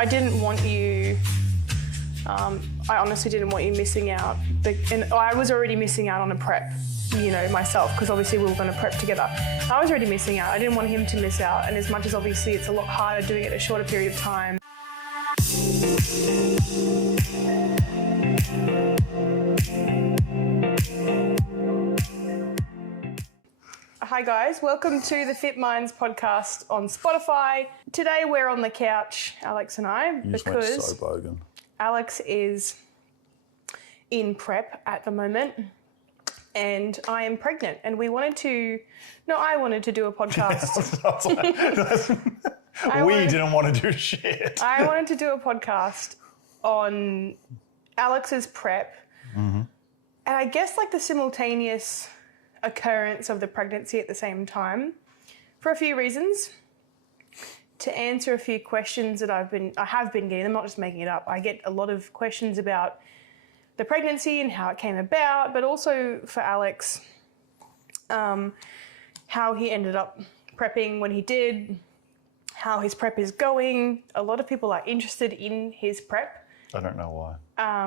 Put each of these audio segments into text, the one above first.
I didn't want you, I honestly didn't want you missing out. And I was already missing out on a prep, myself, because obviously we were going to prep together. I was already missing out. I didn't want him to miss out. And as much as obviously it's a lot harder doing it in a shorter period of time. Hi guys, welcome to the Fit Minds podcast on Spotify. Today we're on the couch, Alex and I, because Alex is in prep at the moment and I am pregnant, and I wanted to do a podcast. Didn't want to do shit. I wanted to do a podcast on Alex's prep, and I guess like the simultaneous occurrence of the pregnancy at the same time, for a few reasons. To answer a few questions that I have been getting. I'm not just making it up. I get a lot of questions about the pregnancy and how it came about, but also for Alex, how he ended up prepping when he did, how his prep is going. A lot of people are interested in his prep. I don't know why.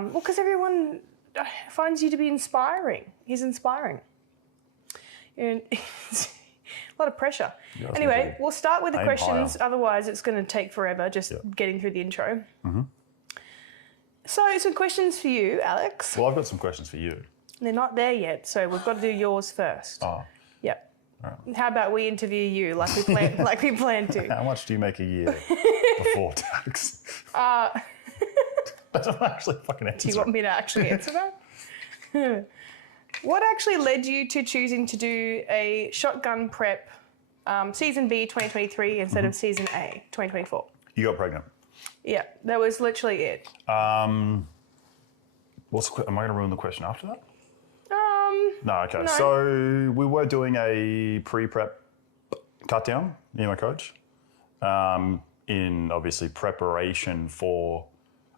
Well, because everyone finds you to be inspiring. He's inspiring. And it's a lot of pressure. Anyway, we'll start with the questions. Otherwise, it's going to take forever just getting through the intro. So, some questions for you, Alex. Well, I've got some questions for you. They're not there yet, so we've got to do yours first. Oh. Yep. Right. How about we interview you like we planned to? How much do you make a year before tax? That's not actually fucking answer. Do you want me to actually answer that? What actually led you to choosing to do a shotgun prep season B 2023 instead of season A 2024? You got pregnant. Yeah, that was literally it. Am I going to ruin the question after that? No, okay. No. So we were doing a pre-prep cut down, me and my coach, in obviously preparation for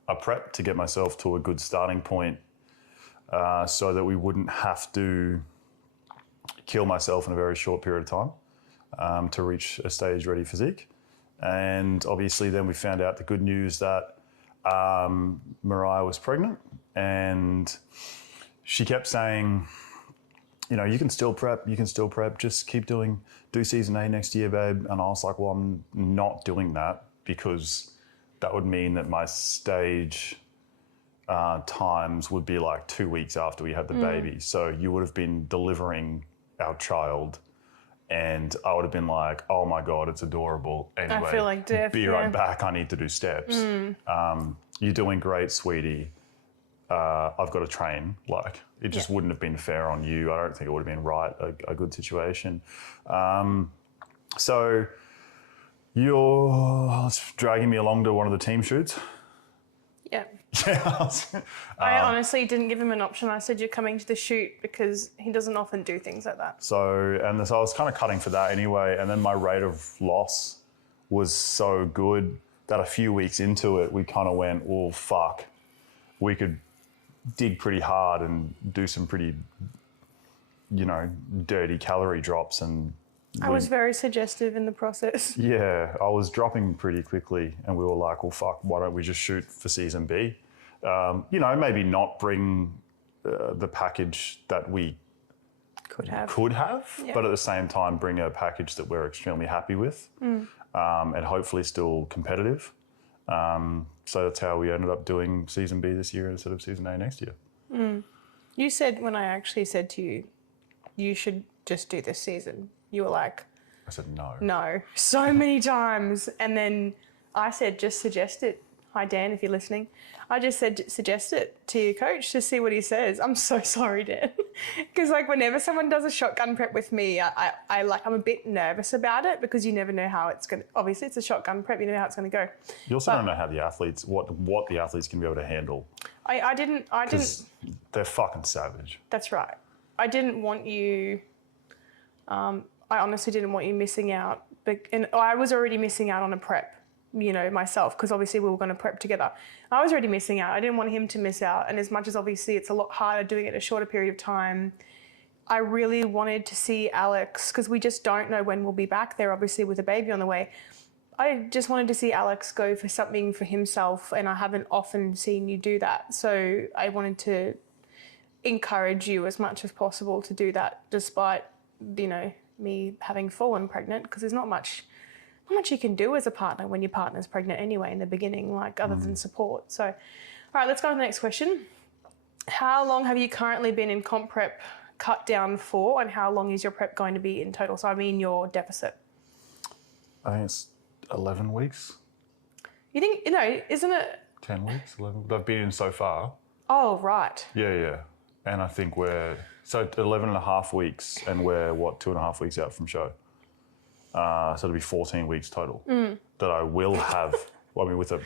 a prep to get myself to a good starting point, so that we wouldn't have to kill myself in a very short period of time to reach a stage ready physique. And obviously then we found out the good news that Mariah was pregnant, and she kept saying, you can still prep, just do season A next year, babe. And I was like, well, I'm not doing that, because that would mean that my stage times would be like 2 weeks after we had the baby. So you would have been delivering our child and I would have been like, oh my God, it's adorable. Anyway, I feel like death. Be right back. I need to do steps. You're doing great, sweetie. I've got to train. Like, it just wouldn't have been fair on you. I don't think it would have been right, a good situation. So you're dragging me along to one of the team shoots. Yeah. Yeah. I honestly didn't give him an option. I said, you're coming to the shoot, because he doesn't often do things like that. So I was kind of cutting for that anyway. And then my rate of loss was so good that a few weeks into it, we kind of went, well, fuck. We could dig pretty hard and do some pretty, dirty calorie drops. And I was very suggestive in the process. Yeah, I was dropping pretty quickly, and we were like, well, fuck, why don't we just shoot for season B? Maybe not bring the package that we could have, but at the same time bring a package that we're extremely happy with, and hopefully still competitive. So that's how we ended up doing season B this year instead of season A next year. You said, when I actually said to you, you should just do this season, you were like, I said no. No, so many times. And then I said, just suggest it. Hi, Dan, if you're listening. I just said, suggest it to your coach to see what he says. I'm so sorry, Dan. Because whenever someone does a shotgun prep with me, I'm a bit nervous about it, because you never know how it's going to, obviously it's a shotgun prep, you know how it's going to go. You also don't know how the athletes, what the athletes can be able to handle. I didn't. They're fucking savage. That's right. I didn't want you, I honestly didn't want you missing out. And I was already missing out on a prep, myself, because obviously we were going to prep together. I was already missing out. I didn't want him to miss out. And as much as obviously it's a lot harder doing it in a shorter period of time, I really wanted to see Alex, because we just don't know when we'll be back there, obviously with a baby on the way. I just wanted to see Alex go for something for himself, and I haven't often seen you do that. So I wanted to encourage you as much as possible to do that, despite, you know, me having fallen pregnant, because there's not much you can do as a partner when your partner's pregnant anyway in the beginning, like other than support. So, all right, let's go to the next question. How long have you currently been in comp prep cut down for, and how long is your prep going to be in total? So I mean your deficit. I think it's 11 weeks. You think, you know, isn't it? 10 weeks, 11. I've been in so far. Oh, right. Yeah. And I think we're, so 11 and a half weeks, and we're, 2.5 weeks out from show. So it'll be 14 weeks total that I will have, with a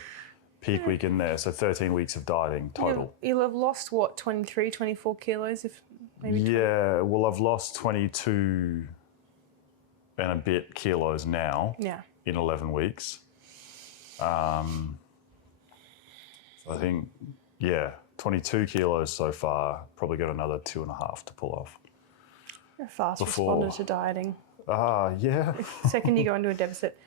peak week in there. So 13 weeks of dieting total. You'll have lost, what, 23, 24 kilos? If maybe. Yeah, well, I've lost 22 and a bit kilos now in 11 weeks. So I think, 22 kilos so far, probably got another 2.5 to pull off. You're a fast responder to dieting. Yeah. Second you go into a deficit.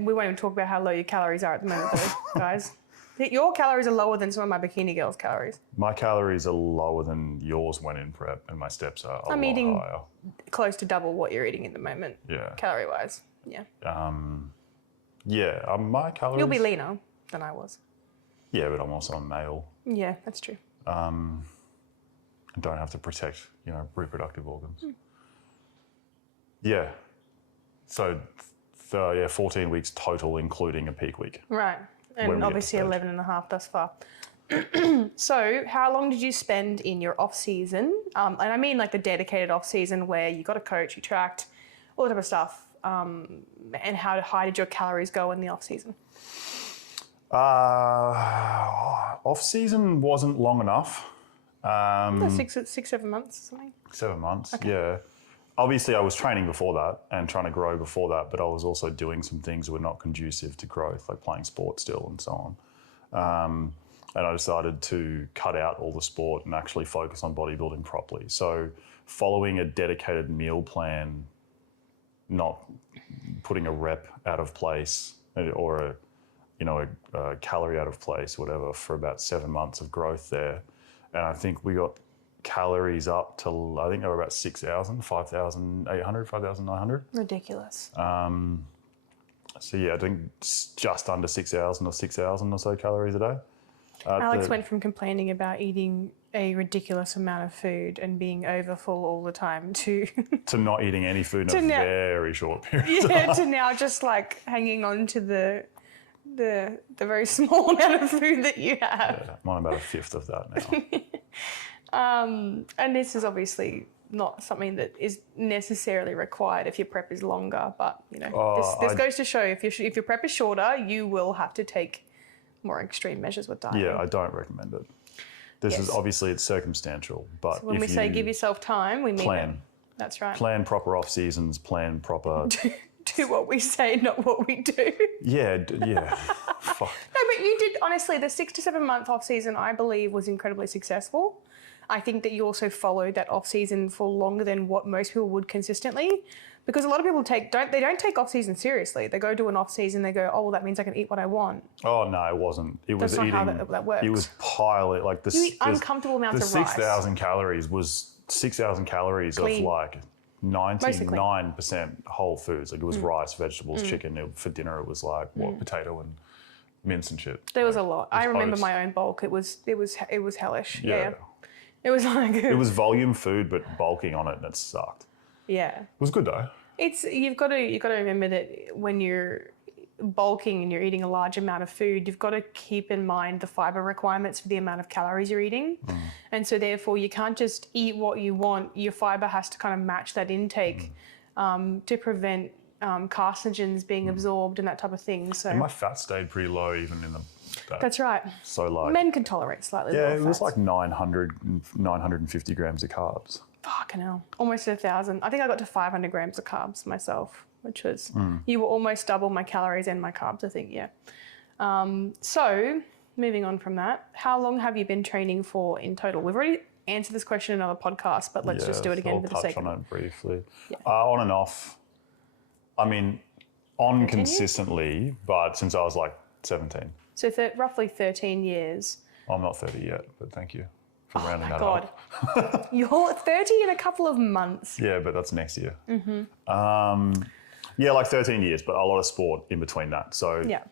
We won't even talk about how low your calories are at the moment, though, guys. Your calories are lower than some of my bikini girls' calories. My calories are lower than yours when in prep, and my steps are a lot eating higher. Close to double what you're eating at the moment. Yeah. Calorie-wise. Yeah. My calories... You'll be leaner than I was. Yeah, but I'm also a male. Yeah, that's true. I don't have to protect, reproductive organs. Yeah. So, 14 weeks total, including a peak week. Right. And obviously 11 and a half thus far. So how long did you spend in your off season? And I mean like the dedicated off season where you got a coach, you tracked, all that type of stuff. And how high did your calories go in the off season? Off season wasn't long enough. 6-7 months or something? 7 months, okay. Yeah. Obviously, I was training before that and trying to grow before that, but I was also doing some things that were not conducive to growth, like playing sport still and so on. And I decided to cut out all the sport and actually focus on bodybuilding properly. So following a dedicated meal plan, not putting a rep out of place or a calorie out of place, whatever, for about 7 months of growth there. And I think we got calories up to, I think they were about 6,000, 5,800, 5,900. Ridiculous. So I think just under 6,000 or 6,000 or so calories a day. Alex went from complaining about eating a ridiculous amount of food and being over full all the time to not eating any food in a very short period. Yeah, to now just like hanging on to the very small amount of food that you have. Yeah, I'm on about a fifth of that now. And this is obviously not something that is necessarily required if your prep is longer, but this goes to show if your prep is shorter, you will have to take more extreme measures with dieting. Yeah, I don't recommend it. This is obviously it's circumstantial, but so when we say give yourself time, we mean plan. It. That's right. Plan proper off seasons. Plan proper. Do what we say, not what we do. Yeah. Fuck. No, but you did honestly. The 6 to 7 month off season, I believe, was incredibly successful. I think that you also followed that off season for longer than what most people would consistently, because a lot of people don't take off season seriously. They go do an off season, they go, oh well, that means I can eat what I want. Oh no, it wasn't. It was That's eating. not how that works. It was piling like the. You eat uncomfortable amounts of rice. 6,000 calories was 6,000 calories Clean. of like 99% whole foods. Like it was rice, vegetables, chicken. For dinner, it was like potato and mince and shit. There was a lot. I remember my own bulk. It was hellish. Yeah. It was like it was volume food, but bulking on it, and it sucked. Yeah. It was good though. You've got to remember that when you're bulking and you're eating a large amount of food, you've got to keep in mind the fiber requirements for the amount of calories you're eating. And so therefore you can't just eat what you want. Your fiber has to kind of match that intake to prevent carcinogens being absorbed and that type of thing. So and my fat stayed pretty low even in That's right. So like men can tolerate slightly lower it was fats. like 950 grams of carbs. Fucking hell. Almost 1,000. I think I got to 500 grams of carbs myself, which was, you were almost double my calories and my carbs, I think, yeah. So, moving on from that, how long have you been training for in total? We've already answered this question in another podcast, but let's just do it again for the sake of it. I'll touch on it briefly. Yeah. On and off. I mean, On consistently, but since I was like 17. So roughly 13 years. I'm not 30 yet, but thank you for rounding that God. up. You're 30 in a couple of months. Yeah, but that's next year. Yeah, like 13 years, but a lot of sport in between that. So Yeah.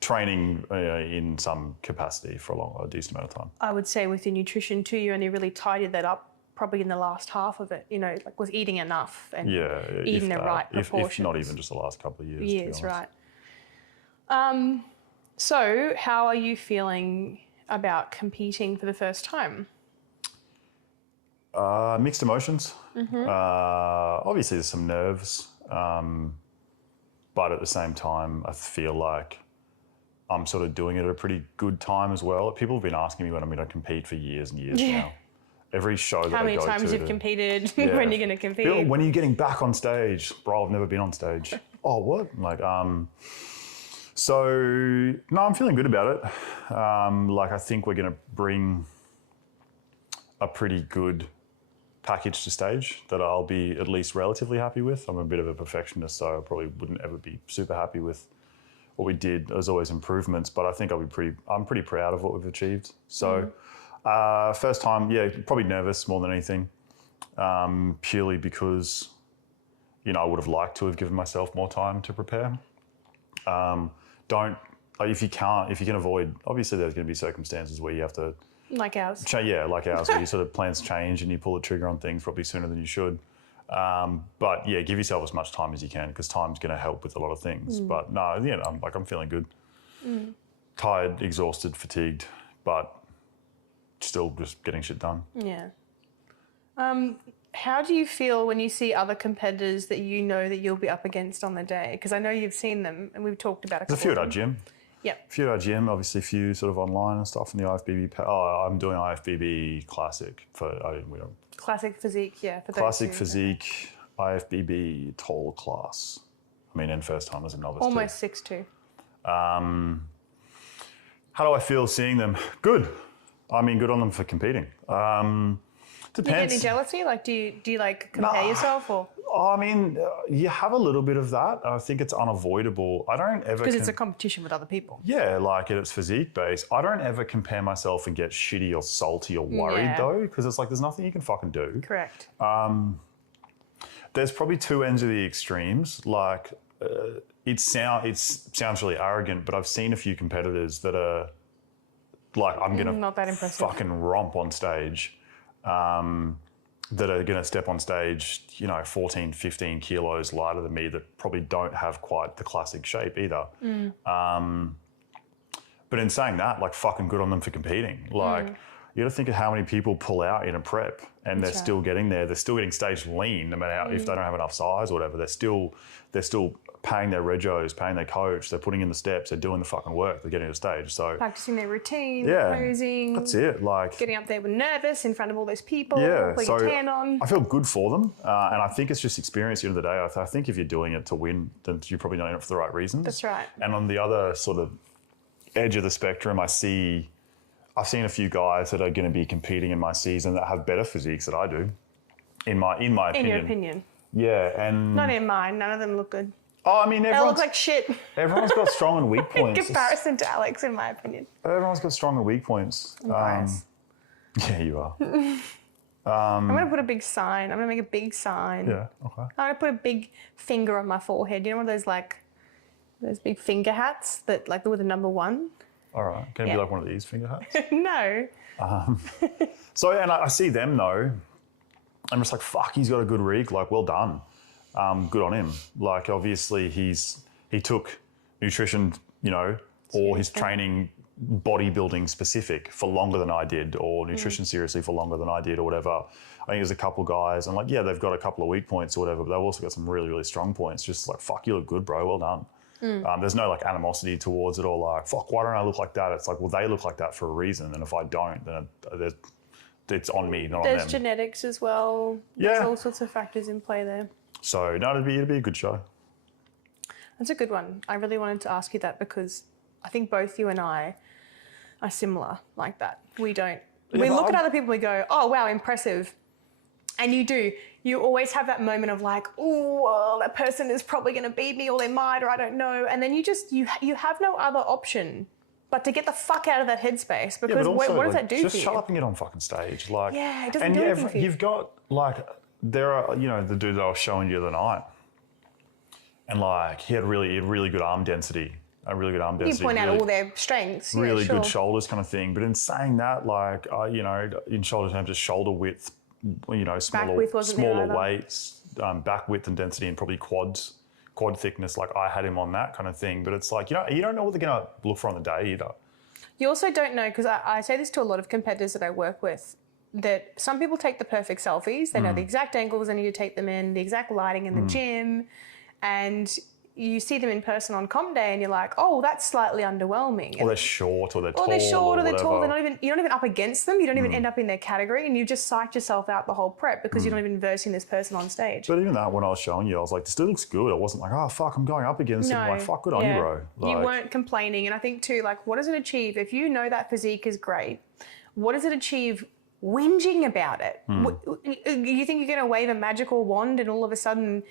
training in some capacity for a decent amount of time. I would say with your nutrition too, you only really tidied that up probably in the last half of it, like was eating enough and eating the right proportions. If not even just the last couple of years. Years, right. So how are you feeling about competing for the first time? Mixed emotions. Obviously there's some nerves, but at the same time, I feel like I'm sort of doing it at a pretty good time as well. People have been asking me when I'm going to compete for years and years now. Every show that I go to. How many times you've competed, when you're going to compete. When are you getting back on stage? Bro, I've never been on stage. Oh, what? So, no, I'm feeling good about it. I think we're going to bring a pretty good package to stage that I'll be at least relatively happy with. I'm a bit of a perfectionist, so I probably wouldn't ever be super happy with what we did. There's always improvements, but I think I'm pretty proud of what we've achieved. So, first time, probably nervous more than anything, purely because, I would have liked to have given myself more time to prepare. If you can avoid, obviously there's going to be circumstances where you have to. Like ours. Like ours, where you sort of plans change and you pull the trigger on things probably sooner than you should. But give yourself as much time as you can because time's going to help with a lot of things. But no, I'm feeling good. Tired, exhausted, fatigued, but still just getting shit done. Yeah. How do you feel when you see other competitors that you know that you'll be up against on the day? Because I know you've seen them and we've talked about a couple. There's a few at our gym. Yep. A few at our gym, obviously a few sort of online and stuff in the IFBB. I'm doing IFBB Classic Classic physique, for Classic physique, IFBB tall class. And first time as a novice. Almost 6'2". How do I feel seeing them? Good. Good on them for competing. Depends. Do you get any jealousy? Do you compare yourself or? You have a little bit of that. I think it's unavoidable. I don't ever... Because it's a competition with other people. Yeah, it's physique based. I don't ever compare myself and get shitty or salty or worried though, because it's there's nothing you can fucking do. Correct. There's probably two ends of the extremes. It sounds really arrogant, but I've seen a few competitors that are I'm going to not that impressive. Fucking romp on stage. That are going to step on stage, 14, 15 kilos lighter than me that probably don't have quite the classic shape either. But in saying that, fucking good on them for competing. You got to think of how many people pull out in a prep and they're still getting there. They're still getting stage lean, no matter if they don't have enough size or whatever. They're still paying their regos, paying their coach. They're putting in the steps. They're doing the fucking work. They're getting to stage. So practicing their routine, posing. That's it. Getting up there with nervous in front of all those people. Putting a tan on. I feel good for them, and I think it's just experience. At the end of the day, I think if you're doing it to win, then you're probably doing it for the right reasons. That's right. And on the other sort of edge of the spectrum, I've seen a few guys that are going to be competing in my season that have better physiques than I do. In my opinion. In your opinion. Yeah, and not in mine. None of them look good. They look like shit. Everyone's got strong and weak points. In comparison to Alex, in my opinion. Everyone's got strong and weak points. Nice. Yeah, you are. I'm going to put a big sign. I'm going to make a big sign. Yeah, okay. I'm going to put a big finger on my forehead. You know one of those big finger hats that with a number 1? All right. Can it be one of these finger hats? No. And I see them though. I'm just fuck, he's got a good rig. Well done. Good on him. Obviously he took nutrition, or his training bodybuilding specific for longer than I did, or nutrition seriously for longer than I did, or whatever. I think there's a couple of guys, and they've got a couple of weak points or whatever, but they've also got some really, really strong points. Just fuck, you look good, bro. Well done. There's no animosity towards it, or fuck, why don't I look like that? It's they look like that for a reason, and if I don't, then it's on me, not on them. There's genetics as well. There's all sorts of factors in play there. So no, it'd be a good show. That's a good one. I really wanted to ask you that because I think both you and I are similar like that. We look at other people, we go, oh wow, impressive. And you you always have that moment of like, oh, well, that person is probably going to beat me, or they might, or I don't know. And then you have no other option but to get the fuck out of that headspace, because also, what does that do for you? Just shut up and get on fucking stage. Like, yeah, it doesn't do anything for you. You've got, like, there are, the dude that I was showing you the other night, and like, he had really good arm density. You point out all their strengths. Really good shoulders kind of thing. But in saying that, like, in shoulder terms, just shoulder width, smaller weights, back width and density, and probably quad thickness. Like, I had him on that kind of thing. But it's like, you don't know what they're going to look for on the day either. You also don't know, because I say this to a lot of competitors that I work with, that some people take the perfect selfies. They know the exact angles they need to take them in, the exact lighting in the gym, and you see them in person on comp day and you're like, oh, that's slightly underwhelming. Or they're short, or they're tall. Or they're short, or they're tall. You're not even up against them. You don't even end up in their category, and you just psyched yourself out the whole prep because you're not even versing this person on stage. But even that, when I was showing you, I was like, this dude looks good. I wasn't like, oh, fuck, I'm going up against him. Like, fuck, good on you, bro. Like, you weren't complaining. And I think too, like, what does it achieve? If you know that physique is great, what does it achieve whinging about it? You think you're going to wave a magical wand and all of a sudden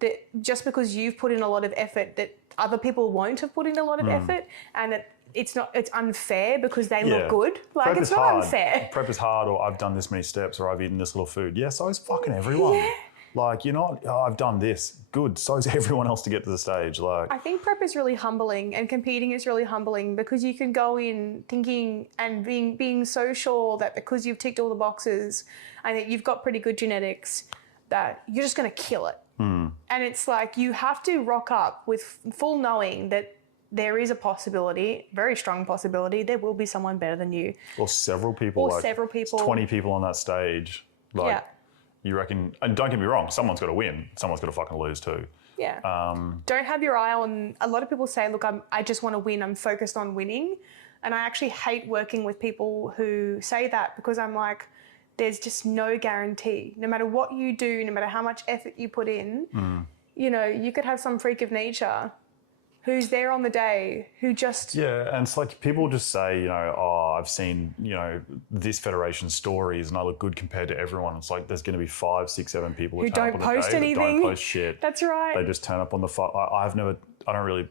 that just because you've put in a lot of effort that other people won't have put in a lot of effort, and that it's unfair because they look good? Like, prep it's not hard. unfair. Prep is hard, or I've done this many steps, or I've eaten this little food. Yeah, so is fucking everyone. Yeah. Like, you're not, oh, I've done this. Good. So is everyone else to get to the stage. Like, I think prep is really humbling, and competing is really humbling, because you can go in thinking and being so sure that because you've ticked all the boxes and that you've got pretty good genetics, that you're just going to kill it. And it's like, you have to rock up with full knowing that there is a possibility, very strong possibility, there will be someone better than you. Or several people. 20 people on that stage. Like, you reckon, and don't get me wrong, someone's got to win. Someone's got to fucking lose too. Yeah. Don't have your eye on, a lot of people say, look, I just want to win. I'm focused on winning. And I actually hate working with people who say that, because I'm like, there's just no guarantee. No matter what you do, no matter how much effort you put in, you could have some freak of nature who's there on the day who just... Yeah, and it's like, people just say, oh, I've seen, this federation's stories and I look good compared to everyone. It's like, there's going to be 5, 6, 7 people who don't post anything. That don't post shit. That's right. They just turn up on the... I don't really,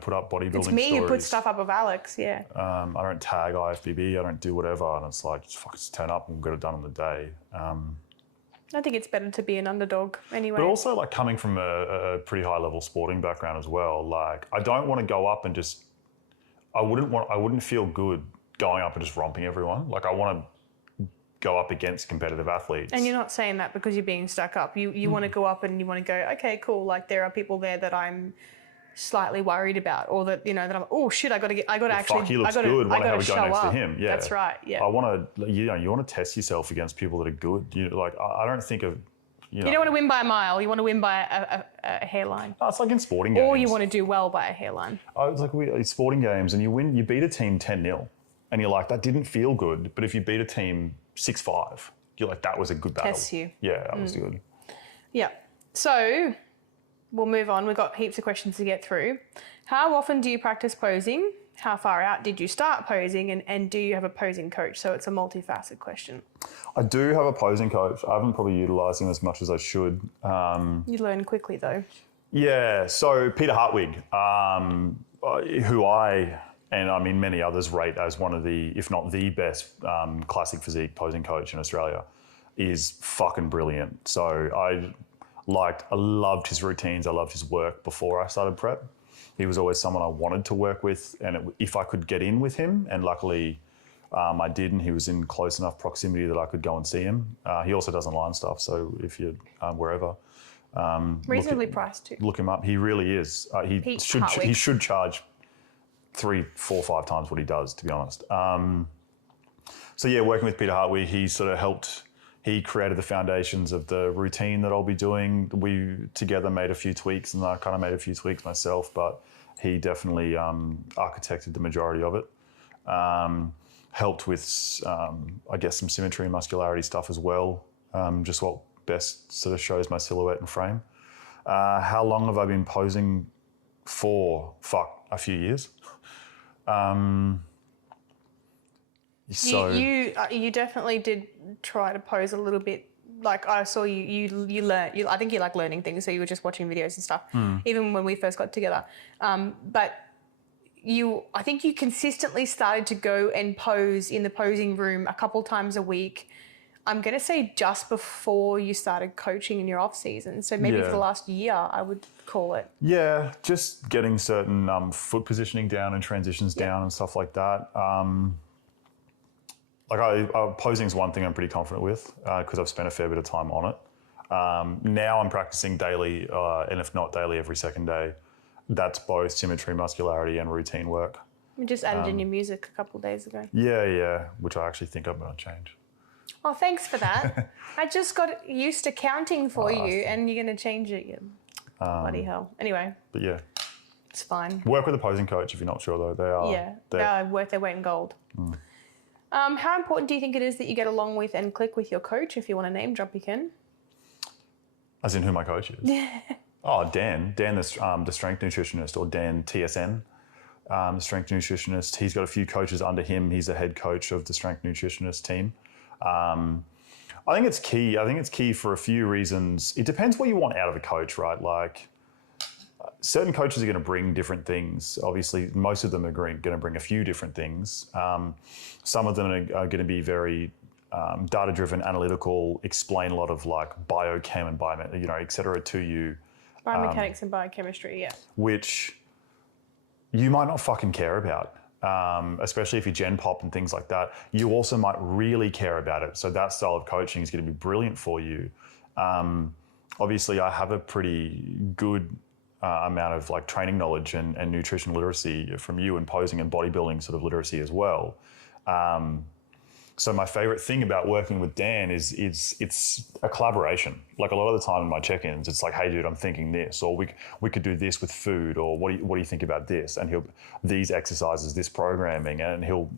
put up bodybuilding stories. It's me who puts stuff up of Alex, yeah. I don't tag IFBB, I don't do whatever, and it's like, just turn up and we'll get it done on the day. I think it's better to be an underdog anyway. But also, like, coming from a pretty high level sporting background as well, like, I don't want to go up and just, I wouldn't feel good going up and just romping everyone. Like, I want to go up against competitive athletes. And you're not saying that because you're being stuck up. You want to go up and you want to go, okay, cool. Like, there are people there that I'm slightly worried about, or that, that I'm, oh shit, I got to actually, fuck, he looks good. Want to have a go next to him? Yeah, that's right. Yeah, I want to, you want to test yourself against people that are good. I don't think of, you don't want to win by a mile. You want to win by a hairline. No, it's like in sporting games. Or you want to do well by a hairline. It's like sporting games, and you beat a team 10-0, and you're like, that didn't feel good. But if you beat a team 6-5, you're like, that was a good battle. Tests you. Yeah, that was good. Yeah. So we'll move on. We've got heaps of questions to get through. How often do you practice posing? How far out did you start posing? And do you have a posing coach? So it's a multifaceted question. I do have a posing coach. I haven't probably utilised him as much as I should. You learn quickly though. Yeah. So Peter Hartwig, who many others rate as one of the, if not the best classic physique posing coach in Australia, is fucking brilliant. So I loved his routines. I loved his work before I started prep. He was always someone I wanted to work with, and if I could get in with him, and luckily I did, and he was in close enough proximity that I could go and see him. He also does online stuff, so if you're wherever. Reasonably priced too. Look him up. He really is. He should charge 3, 4, 5 times what he does, to be honest. So yeah, working with Peter Hartwig, he sort of helped. He created the foundations of the routine that I'll be doing. We together made a few tweaks, and I kind of made a few tweaks myself, but he definitely architected the majority of it. Helped with, some symmetry and muscularity stuff as well, just what best sort of shows my silhouette and frame. How long have I been posing for? A few years. So you definitely did try to pose a little bit like I saw you learn. I think you like learning things, so you were just watching videos and stuff, even when we first got together. But I think you consistently started to go and pose in the posing room a couple times a week. I'm going to say just before you started coaching in your off season. So maybe for the last year, I would call it. Yeah, just getting certain foot positioning down and transitions down and stuff like that. Posing is one thing I'm pretty confident with because I've spent a fair bit of time on it. Now I'm practicing daily, and if not daily, every second day. That's both symmetry, muscularity, and routine work. We just added in your music a couple of days ago. Yeah, which I actually think I'm going to change. Oh, thanks for that. I just got used to counting for you, and you're going to change it. You bloody hell. Anyway. But yeah. It's fine. Work with a posing coach if you're not sure, though. They are worth their weight in gold. How important do you think it is that you get along with and click with your coach? If you want to name drop, you can. As in who my coach is? Oh, Dan. Dan, the strength nutritionist, or Dan TSN, the strength nutritionist. He's got a few coaches under him. He's the head coach of the strength nutritionist team. I think it's key. I think it's key for a few reasons. It depends what you want out of a coach, right? Like, certain coaches are going to bring different things. Obviously, most of them are going to bring a few different things. Some of them are going to be very data-driven, analytical, explain a lot of like biochem and et cetera to you. Biomechanics and biochemistry, yeah. Which you might not fucking care about. Especially if you're Gen Pop and things like that, you also might really care about it. So that style of coaching is going to be brilliant for you. Obviously, I have a pretty good amount of like training knowledge and nutrition literacy from you, and posing and bodybuilding sort of literacy as well. So my favorite thing about working with Dan is it's a collaboration. Like a lot of the time in my check-ins, it's like, hey dude, I'm thinking this, or we could do this with food, or what do you think about this? And these exercises, this programming, and he'll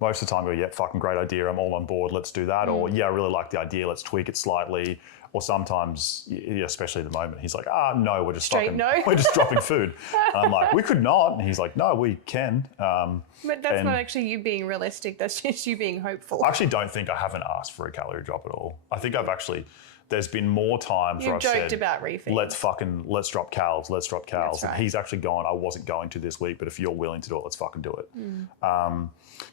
most of the time go, yeah, fucking great idea, I'm all on board, let's do that. Or yeah, I really like the idea, let's tweak it slightly. Or sometimes, especially at the moment, he's like, no, we're just dropping food. And I'm like, we could not. And he's like, no, we can. But that's not actually you being realistic. That's just you being hopeful. I actually don't think I haven't asked for a calorie drop at all. I think there's been more times where I've said, about refeeds. let's drop calories. Right. And he's actually gone, I wasn't going to this week, but if you're willing to do it, let's fucking do it.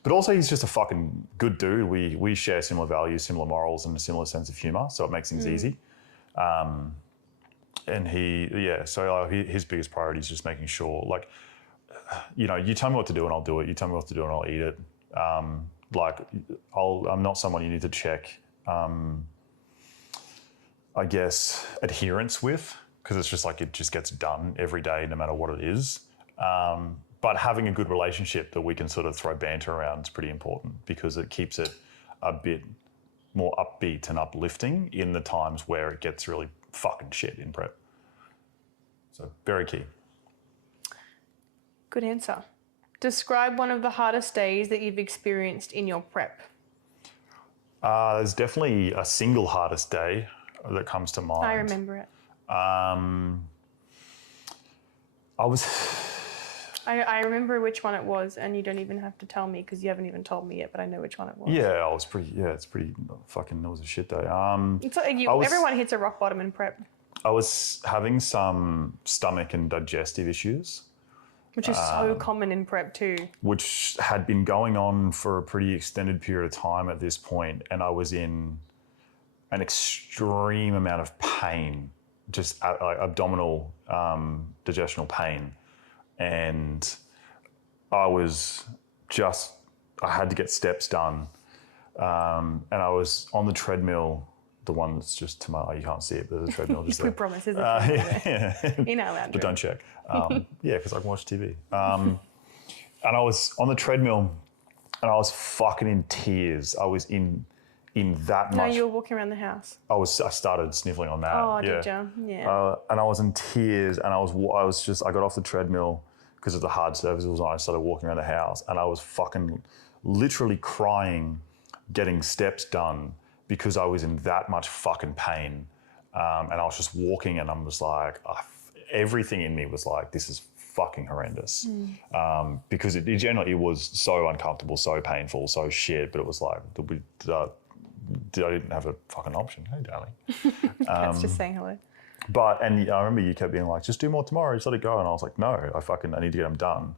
But also he's just a fucking good dude. We share similar values, similar morals, and a similar sense of humor. So it makes things easy. And his biggest priority is just making sure, like, you tell me what to do and I'll do it. You tell me what to do and I'll eat it. I'm not someone you need to check, I guess, adherence with, because it's just like it just gets done every day, no matter what it is. But having a good relationship that we can sort of throw banter around is pretty important, because it keeps it a bit more upbeat and uplifting in the times where it gets really fucking shit in prep. So very key. Good answer. Describe one of the hardest days that you've experienced in your prep. There's definitely a single hardest day that comes to mind. I remember it. I remember which one it was, and you don't even have to tell me because you haven't even told me yet, but I know which one it was. Yeah, it's pretty fucking, it was a shit day. Everyone hits a rock bottom in prep. I was having some stomach and digestive issues. Which is so common in prep too. Which had been going on for a pretty extended period of time at this point, and I was in an extreme amount of pain, just abdominal, digestional pain. And I had to get steps done. And I was on the treadmill, the one that's just to my, you can't see it, but there's a treadmill just there. We promise there's a treadmill there. You're not allowed to. But don't check. Yeah, because I can watch TV. And I was on the treadmill and I was fucking in tears. I was in that much. No, you were walking around the house. I started sniffling on that. Oh, did you? Yeah. And I was in tears, and I got off the treadmill because of the hard surface it was on. I started walking around the house, and I was fucking literally crying, getting steps done because I was in that much fucking pain. And I was just walking, and I'm just like, everything in me was like, this is fucking horrendous. Because it generally was so uncomfortable, so painful, so shit. But it was like didn't have a fucking option. Hey, darling. That's just saying hello. And I remember you kept being like, just do more tomorrow, just let it go. And I was like, no, I need to get them done.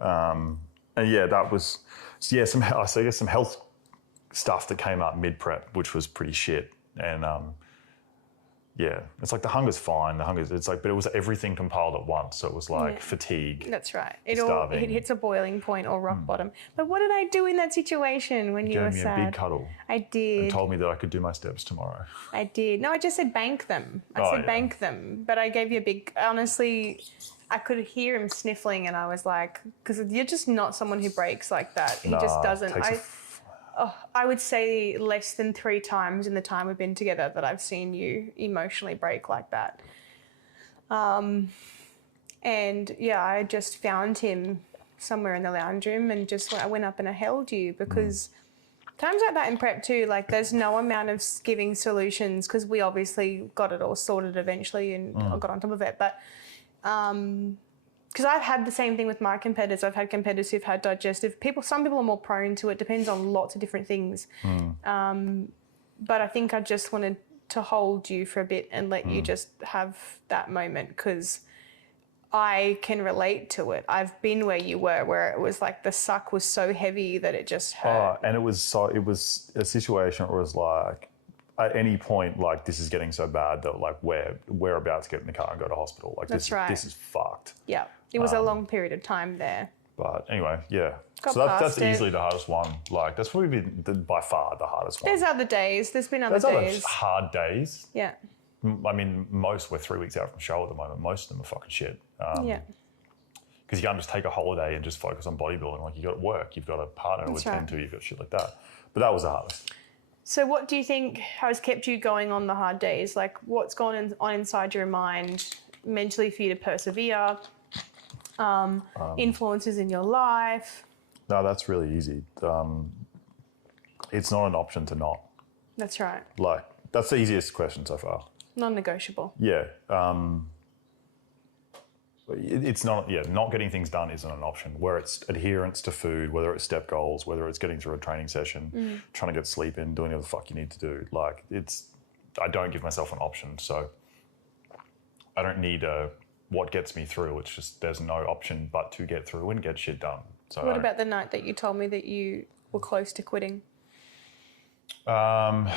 And yeah, that was, some health stuff that came up mid-prep, which was pretty shit. And it's like the hunger's fine. But it was everything compiled at once. So it was like fatigue. That's right. Starving. It hits a boiling point or rock bottom. But what did I do in that situation when you were sad? Gave me a big cuddle. I did. And told me that I could do my steps tomorrow. I did. No, I just said bank them. I said bank them. But I gave you a big, honestly, I could hear him sniffling and I was like, because you're just not someone who breaks like that. He just doesn't. I would say less than 3 times in the time we've been together that I've seen you emotionally break like that. And yeah, I just found him somewhere in the lounge room and I went up and I held you because times like that in prep too, like there's no amount of giving solutions because we obviously got it all sorted eventually and I got on top of it. But because I've had the same thing with my competitors. I've had competitors who've had digestive. Some people are more prone to it. Depends on lots of different things. But I think I just wanted to hold you for a bit and let you just have that moment because I can relate to it. I've been where you were, where it was like the suck was so heavy that it just hurt. And it was a situation where it was like, at any point, like, this is getting so bad that, like, we're about to get in the car and go to hospital. Like, this is fucked. Yeah. It was a long period of time there. But anyway, yeah. So that's easily the hardest one. Like, that's probably been by far the hardest one. There's other days. There's been other days. There's other hard days. Yeah. I mean, we're 3 weeks out from show at the moment. Most of them are fucking shit. Yeah. Because you can't just take a holiday and just focus on bodybuilding. Like, you got work. You've got a partner to attend to. You've got shit like that. But that was the hardest. So what do you think has kept you going on the hard days? Like what's gone on inside your mind mentally for you to persevere? Influences in your life? No, that's really easy. It's not an option to not. That's right. Like, that's the easiest question so far. Non-negotiable. Yeah. It's not getting things done isn't an option. Where it's adherence to food, whether it's step goals, whether it's getting through a training session, trying to get sleep in, doing whatever the fuck you need to do. Like I don't give myself an option. So I don't need what gets me through. It's just, there's no option but to get through and get shit done. So what about the night that you told me that you were close to quitting? Even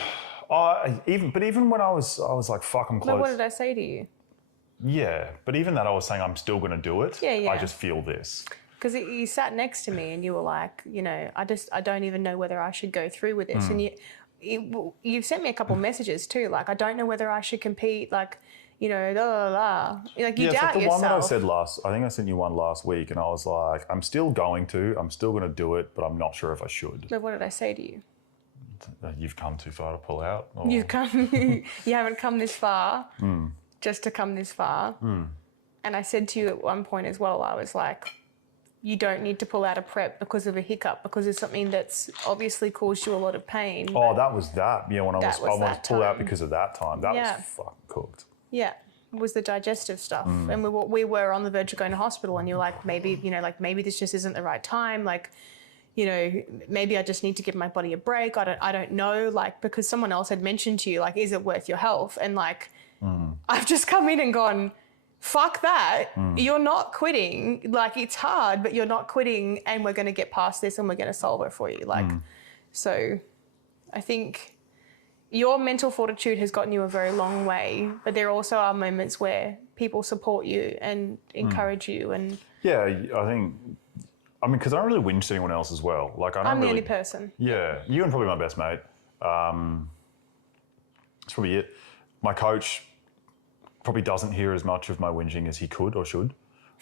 when I was like, fuck, I'm close. But what did I say to you? Yeah, but even that I was saying I'm still going to do it. Yeah. I just feel this. Because you sat next to me and you were like, I don't even know whether I should go through with this. And you've sent me a couple messages too, like, I don't know whether I should compete, like, la la la. Like, you doubt the yourself. one that I said I think I sent you one last week and I was like, I'm still going to do it, but I'm not sure if I should. But what did I say to you? You've come too far to pull out? Or... You haven't come this far. Just to come this far. And I said to you at one point as well, I was like, you don't need to pull out a prep because of a hiccup, because it's something that's obviously caused you a lot of pain. Oh, that was that. Yeah, when I was pulled out because of that time. That was fucking cooked. Yeah, it was the digestive stuff. And we were on the verge of going to hospital and you're like, maybe this just isn't the right time. Like, maybe I just need to give my body a break. I don't know, like, because someone else had mentioned to you, like, is it worth your health? And like, I've just come in and gone, fuck that. You're not quitting. Like, it's hard, but you're not quitting and we're going to get past this and we're going to solve it for you. Like, so I think your mental fortitude has gotten you a very long way, but there also are moments where people support you and encourage you. And yeah, I mean, because I don't really whinge to anyone else as well. Like, I'm the only person. Yeah, you and probably my best mate. That's probably it. My coach probably doesn't hear as much of my whinging as he could or should.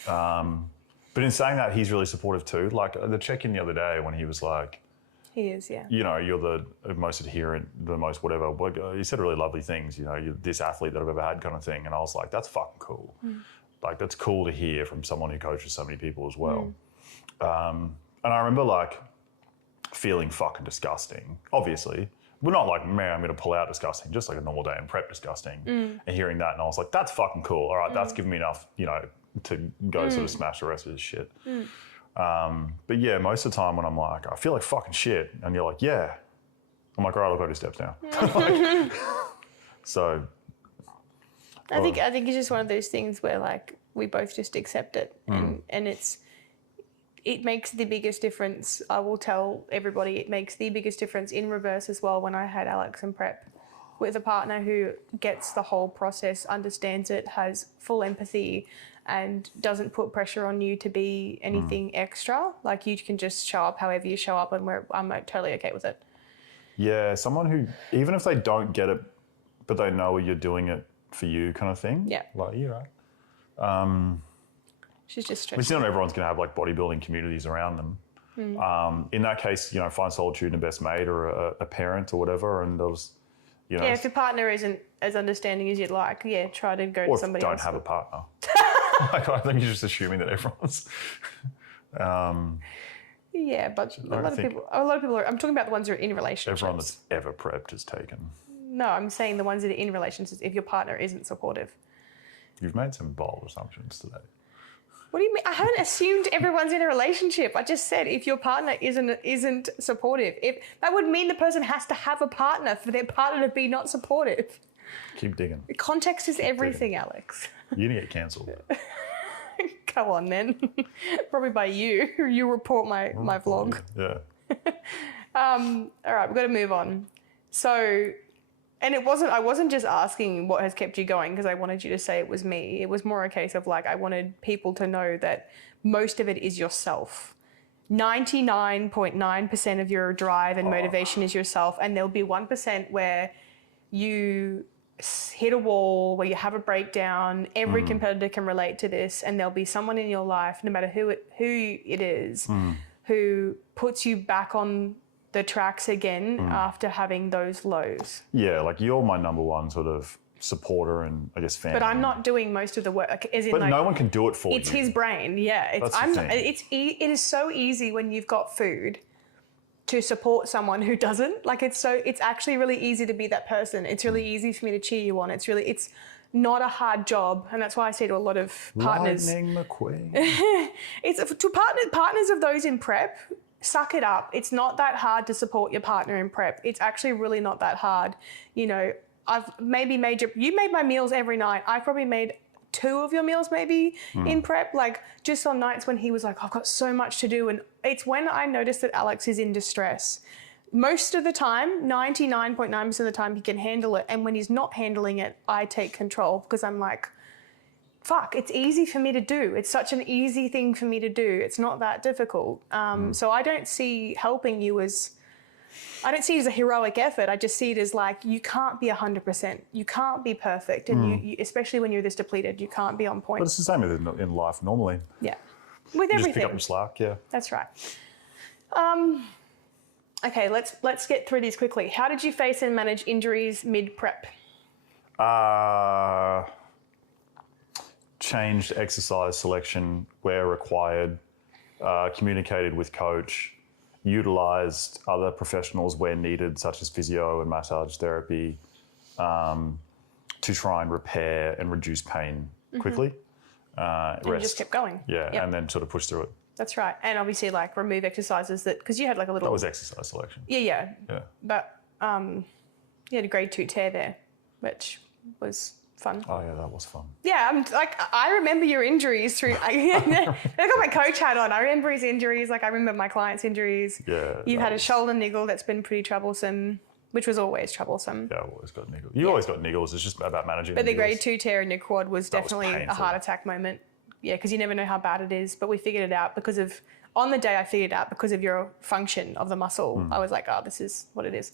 But in saying that, he's really supportive too. Like the check-in the other day when he was like... He is, yeah. You're the most adherent, the most whatever. He said really lovely things, you're this athlete that I've ever had kind of thing. And I was like, that's fucking cool. Like, that's cool to hear from someone who coaches so many people as well. And I remember like feeling fucking disgusting, obviously. We're not like, man, I'm going to pull out disgusting, just like a normal day in prep disgusting. And hearing that, and I was like, that's fucking cool. All right, that's given me enough, to go sort of smash the rest of this shit. But yeah, most of the time when I'm like, I feel like fucking shit, and you're like, yeah, I'm like, all right, I'll go 2 steps now. So. I think it's just one of those things where like we both just accept it, and it makes the biggest difference. I will tell everybody it makes the biggest difference in reverse as well. When I had Alex in prep with a partner who gets the whole process, understands it, has full empathy, and doesn't put pressure on you to be anything extra. Like you can just show up however you show up, and I'm like, totally okay with it. Yeah, someone who, even if they don't get it, but they know you're doing it for you kind of thing. Yeah. Like, you're right. She's just stressed. We see not everyone's going to have like bodybuilding communities around them. In that case, you know, find solitude in a best mate or a parent or whatever, and those, you know. Yeah, if your partner isn't as understanding as you'd like, try to go to somebody else. Or don't have a partner. Like, I think you're just assuming that everyone's. Yeah, but a lot of people are. I'm talking about the ones who are in relationships. Everyone that's ever prepped is taken. No, I'm saying the ones that are in relationships. If your partner isn't supportive. You've made some bold assumptions today. What do you mean? I haven't assumed everyone's in a relationship. I just said if your partner isn't supportive, if that would mean the person has to have a partner for their partner to be not supportive. Keep digging. Context is everything, Alex. You're gonna get cancelled. Go on then. Probably by you. You report my vlog. Yeah. All right, we've got to move on. So, and I wasn't just asking what has kept you going because I wanted you to say it was me. It was more a case of like, I wanted people to know that most of it is yourself. 99.9% of your drive and motivation is yourself. And there'll be 1% where you hit a wall, where you have a breakdown. Every competitor can relate to this. And there'll be someone in your life, no matter who it is, who puts you back on the tracks again after having those lows. Yeah, like you're my number one sort of supporter and I guess fan. But I'm not doing most of the work. But no one can do it for you. It's his brain, yeah. It is so easy when you've got food to support someone who doesn't. Like it's actually really easy to be that person. It's really easy for me to cheer you on. It's not a hard job, and that's why I say to a lot of partners. Lightning McQueen. It's to partners of those in prep. Suck it up. It's not that hard to support your partner in prep. It's actually really not that hard. You know, I've maybe you made my meals every night. I probably made 2 of your meals maybe in prep, like just on nights when he was like, I've got so much to do. And it's when I notice that Alex is in distress. Most of the time, 99.9% of the time, he can handle it. And when he's not handling it, I take control because I'm like, fuck, it's easy for me to do. It's such an easy thing for me to do. It's not that difficult. So I don't see helping you as a heroic effort. I just see it as like, you can't be 100%. You can't be perfect. And you especially when you're this depleted, you can't be on point. But it's the same in life normally. Yeah. With everything. Just pick up your slack, yeah. That's right. Okay, let's get through these quickly. How did you face and manage injuries mid-prep? Changed exercise selection where required, communicated with coach, utilised other professionals where needed, such as physio and massage therapy, to try and repair and reduce pain quickly. And you just kept going. Yeah, and then sort of push through it. That's right. And obviously like remove exercises because you had like a little... That was exercise selection. Yeah. But you had a grade 2 tear there, which was fun. Oh yeah, that was fun. Yeah, I'm like, I remember your injuries through, I got my coach hat on. I remember his injuries. Like I remember my client's injuries. Yeah. You've had a shoulder niggle that's been pretty troublesome, which was always troublesome. Yeah, I've always got niggles. You always got niggles. It's just about managing But the niggles. grade 2 tear in your quad was definitely a heart attack moment. Yeah, because you never know how bad it is. But we figured it out on the day I figured it out because of your function of the muscle. I was like, oh, this is what it is.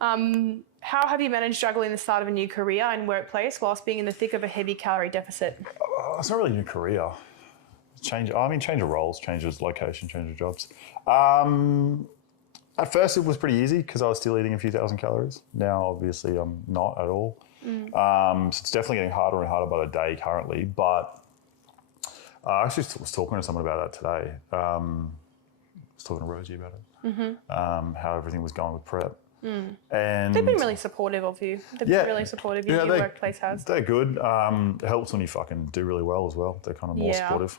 How have you managed juggling the start of a new career and workplace whilst being in the thick of a heavy calorie deficit? It's not really a new career. Change of roles, change of location, change of jobs. At first it was pretty easy because I was still eating a few thousand calories. Now obviously I'm not at all. So it's definitely getting harder and harder by the day currently. But I actually was talking to someone about that today. I was talking to Rosie about it. How everything was going with prep. And they've been really supportive of you. They've been really supportive. Your workplace has. They're good. It helps when you fucking do really well as well. They're kind of more supportive.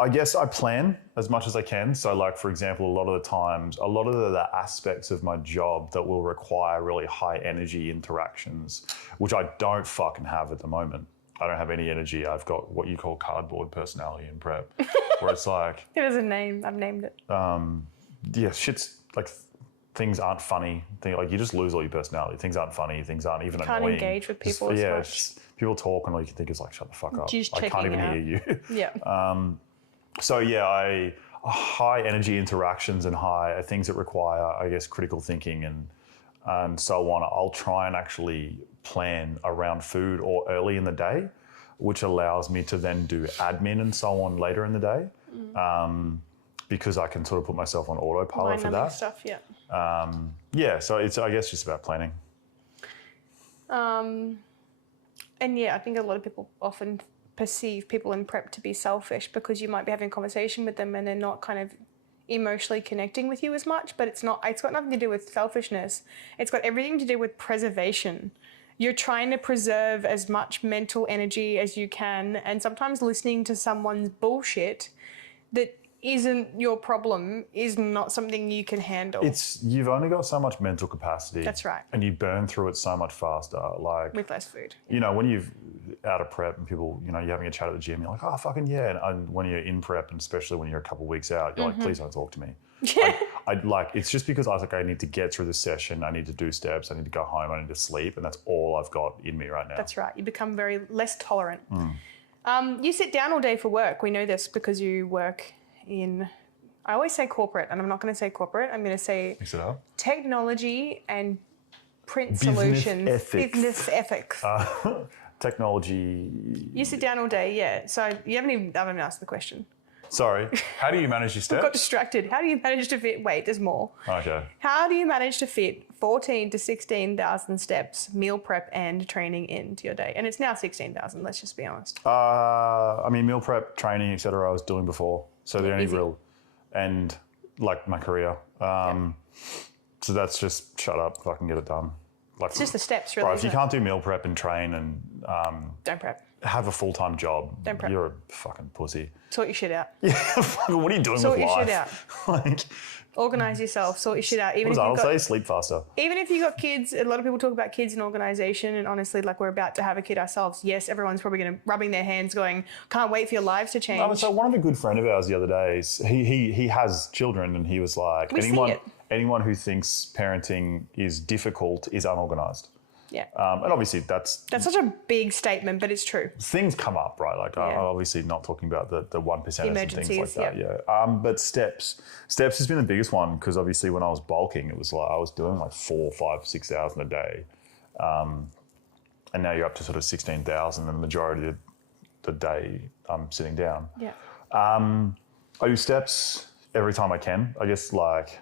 I guess I plan as much as I can. So like, for example, a lot of the times, a lot of the aspects of my job that will require really high energy interactions, which I don't fucking have at the moment. I don't have any energy. I've got what you call cardboard personality in prep, where it's like... It has a name. I've named it. Yeah, shit's like... Things aren't funny. Like you just lose all your personality. Things aren't funny. Things aren't even annoying. Can't engage with people as much. Just, people talk and all you can think is like, shut the fuck up. I can't even hear you. Yeah. So yeah, high energy interactions and high things that require, I guess, critical thinking and so on. I'll try and actually plan around food or early in the day, which allows me to then do admin and so on later in the day. Because I can sort of put myself on autopilot for that. Stuff, yeah. Yeah, so it's, I guess, just about planning. And yeah, I think a lot of people often perceive people in prep to be selfish because you might be having a conversation with them and they're not kind of emotionally connecting with you as much, but it's got nothing to do with selfishness. It's got everything to do with preservation. You're trying to preserve as much mental energy as you can, and sometimes listening to someone's bullshit that isn't your problem is not something you can handle. You've only got so much mental capacity. That's right. And you burn through it so much faster. Like with less food. You know, when you're out of prep and people, you know, you're having a chat at the gym, you're like, oh, fucking yeah. And when you're in prep, and especially when you're a couple of weeks out, you're like, please don't talk to me. It's just because I was like, I need to get through the session. I need to do steps. I need to go home. I need to sleep. And that's all I've got in me right now. That's right. You become very less tolerant. You sit down all day for work. We know this because you work in, I always say corporate, and I'm not going to say corporate. I'm going to say technology and print solutions. Business ethics. Technology. You sit down all day, yeah. So I haven't even asked the question. Sorry. How do you manage your steps? I got distracted. How do you manage to fit? Wait, there's more. Okay. How do you manage to fit 14 to 16,000 steps, meal prep and training into your day? And it's now 16,000. Let's just be honest. I mean, meal prep, training, etc. I was doing before. So the only real, and like my career. So that's just shut up, fucking get it done. Like, it's just the steps, really. Bro, if you can't do meal prep and train and don't prep. Have a full-time job, don't prep. You're a fucking pussy. Sort your shit out. Yeah, what are you doing with life? Sort your shit out. Like, organise yourself, sort your shit out. Even what does Arnold say? Sleep faster. Even if you got kids, a lot of people talk about kids and organisation, and honestly, like we're about to have a kid ourselves. Yes, everyone's probably going to rubbing their hands going, can't wait for your lives to change. No, so one of a good friend of ours the other day, he has children, and he was like, anyone who thinks parenting is difficult is unorganised. Yeah. And obviously that's such a big statement, but it's true. Things come up, right? Like I'm obviously not talking about the 1% and things like that. Yeah. But steps has been the biggest one because obviously when I was bulking, it was like I was doing like 4, 5, 6,000 a day. And now you're up to sort of 16,000 and the majority of the day I'm sitting down. Yeah. I do steps every time I can. I guess like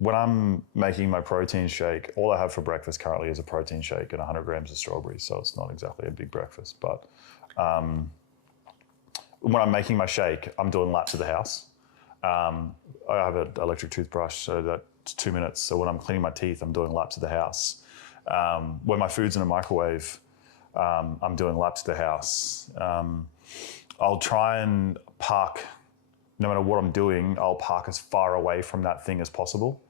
when I'm making my protein shake, all I have for breakfast currently is a protein shake and 100 grams of strawberries, so it's not exactly a big breakfast. But when I'm making my shake, I'm doing laps of the house. I have an electric toothbrush, so that's 2 minutes. So when I'm cleaning my teeth, I'm doing laps of the house. When my food's in a microwave, I'm doing laps of the house. I'll try and park, no matter what I'm doing, I'll park as far away from that thing as possible.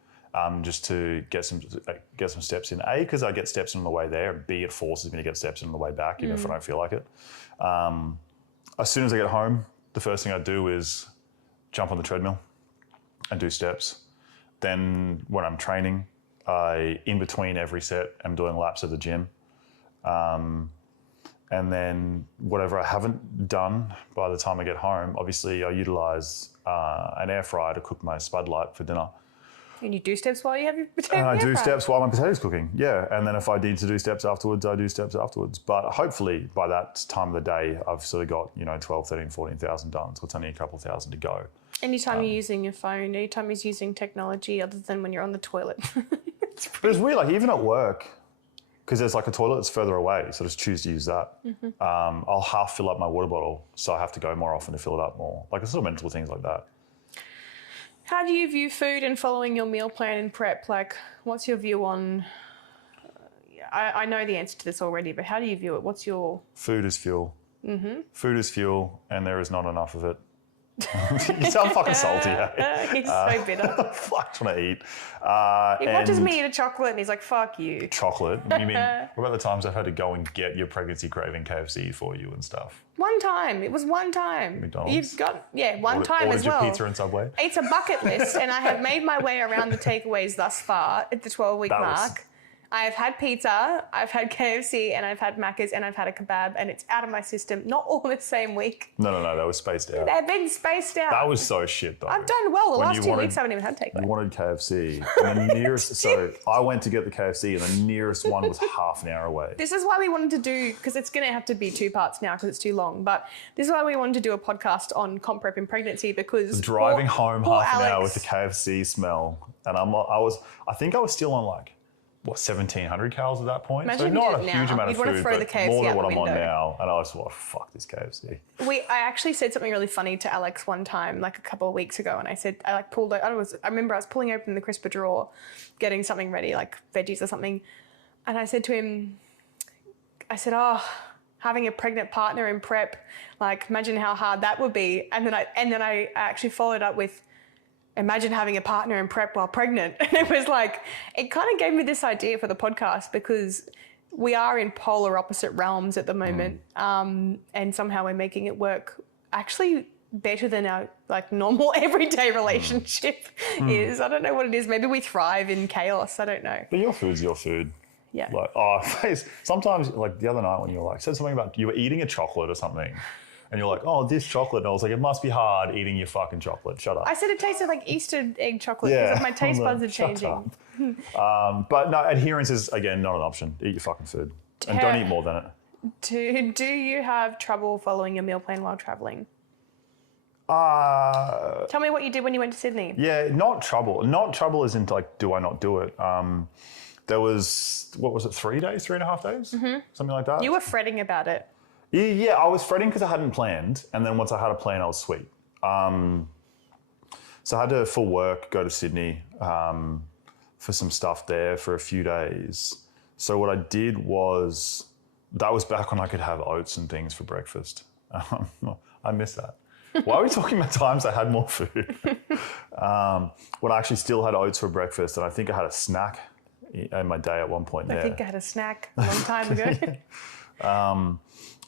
Just to get some steps in. A, because I get steps in on the way there, and B, it forces me to get steps in on the way back, even if I don't feel like it. As soon as I get home, the first thing I do is jump on the treadmill and do steps. Then when I'm training, in between every set, I'm doing laps of the gym. And then whatever I haven't done by the time I get home, obviously I utilise an air fryer to cook my spud light for dinner. And you do steps while you have your potato? And I do steps while my potato's cooking, yeah. And then if I need to do steps afterwards, I do steps afterwards. But hopefully by that time of the day, I've sort of got, 12, 13, 14,000 done. So it's only a couple thousand to go. Anytime you're using your phone, anytime you're using technology other than when you're on the toilet. But it's weird, like even at work, because there's like a toilet that's further away, so just choose to use that. I'll half fill up my water bottle, so I have to go more often to fill it up more. Like it's sort of mental things like that. How do you view food and following your meal plan and prep? Like, what's your view on... I know the answer to this already, but how do you view it? What's your... Food is fuel. Food is fuel, and there is not enough of it. You sound fucking salty, eh? He's so bitter. Fuck, trying to eat. He watches me eat a chocolate and he's like, fuck you. Chocolate? You mean, what about the times I've had to go and get your pregnancy craving KFC for you and stuff? One time. It was one time. McDonald's? You've got, one time as well. Ordered your pizza and Subway? It's a bucket list and I have made my way around the takeaways thus far at the 12-week mark. I have had pizza, I've had KFC, and I've had Macca's, and I've had a kebab, and it's out of my system. Not all in the same week. No, that was spaced out. They've been spaced out. That was so shit, though. I've done well. The last 2 weeks I haven't even had takeaway. You wanted KFC, and the nearest, so I went to get the KFC, and the nearest one was half an hour away. This is why we wanted to do, because it's going to have to be 2 parts now because it's too long, but this is why we wanted to do a podcast on comp prep in pregnancy because... Driving home half an hour with the Alex, KFC smell, and I think I was still on like, 1,700 calories at that point? Imagine so not a now. huge amount You'd of want to food, throw the but KFC more than out what the I'm on window. now. And I was like, fuck this KFC. I actually said something really funny to Alex one time, like a couple of weeks ago, and I said, I remember I was pulling open the crisper drawer, getting something ready, like veggies or something, and I said to him, having a pregnant partner in prep, like imagine how hard that would be. And then I actually followed up with, imagine having a partner in prep while pregnant. And it was like, it kind of gave me this idea for the podcast because we are in polar opposite realms at the moment. And somehow we're making it work actually better than our like normal everyday relationship is. I don't know what it is. Maybe we thrive in chaos. I don't know. But your food's your food. Yeah. Like, sometimes like the other night when you were like, said something about you were eating a chocolate or something. And you're like, oh, this chocolate. And I was like, it must be hard eating your fucking chocolate. Shut up. I said it tasted like Easter egg chocolate because my taste buds are changing. But no, adherence is, again, not an option. Eat your fucking food. And don't eat more than it. Do you have trouble following your meal plan while traveling? Tell me what you did when you went to Sydney. Yeah, not trouble. Not trouble isn't like, do I not do it? There was, 3 days, 3.5 days? Something like that. You were fretting about it. Yeah, I was fretting because I hadn't planned. And then once I had a plan, I was sweet. So I had to, for work, go to Sydney for some stuff there for a few days. So what I did was, that was back when I could have oats and things for breakfast. I miss that. Why are we talking about times I had more food? When I actually still had oats for breakfast, and I think I had a snack in my day at one point there. I think I had a snack a long time ago.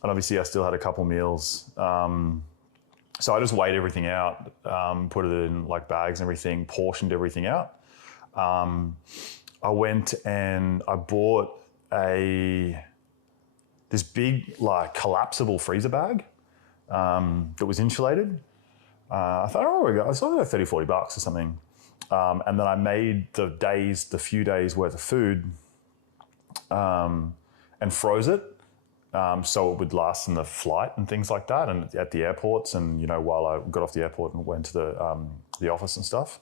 And obviously I still had a couple meals. So I just weighed everything out, put it in like bags and everything, portioned everything out. I went and I bought this big like collapsible freezer bag that was insulated. I thought, I was only like $30-40 or something. And then I made the few days worth of food and froze it. So it would last in the flight and things like that, and at the airports, and while I got off the airport and went to the office and stuff.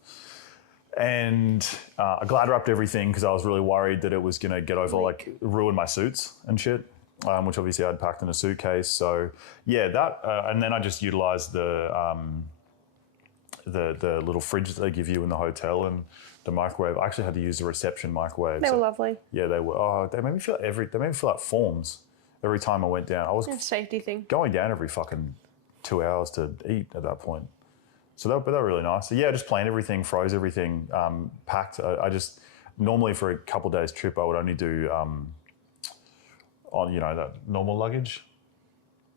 And I glad wrapped everything because I was really worried that it was going to get over, like ruin my suits and shit, which obviously I'd packed in a suitcase. So yeah, that, and then I just utilized the little fridge that they give you in the hotel and the microwave. I actually had to use the reception microwave. They were lovely. Yeah, they were. Oh, they made me feel like forms. Every time I went down, I was a safety thing. Going down every fucking 2 hours to eat at that point. So they were really nice. So yeah, just planned everything, froze everything, packed. I just normally for a couple of days trip, I would only do on that normal luggage,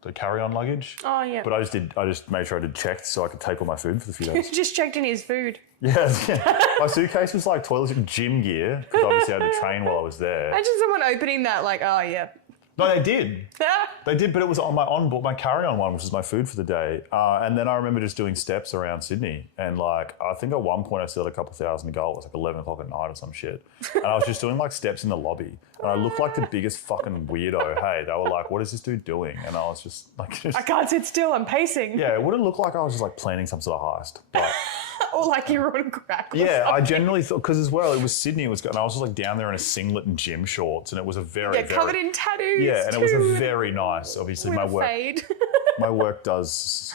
the carry-on luggage. Oh yeah. But I just made sure I did checked so I could take all my food for the few days. Just checked in his food. Yeah. My suitcase was like toilet gym gear because obviously I had to train while I was there. Imagine someone opening that like, oh yeah. No, they did. They did, but it was on my onboard, my carry-on one, which was my food for the day. And then I remember just doing steps around Sydney. And like, I think at one point I still had a couple thousand to go. It was like 11 o'clock at night or some shit. And I was just doing like steps in the lobby. And I looked like the biggest fucking weirdo. Hey, they were like, what is this dude doing? And I was just like... I can't sit still, I'm pacing. Yeah, it would have looked like I was just like planning some sort of heist. But, or like you were on crack. Yeah, I generally thought, because as well, it was Sydney, and I was just like down there in a singlet and gym shorts, and it was a very, covered in tattoos. Yeah, and it was a very nice, obviously, my work. Fade. My work does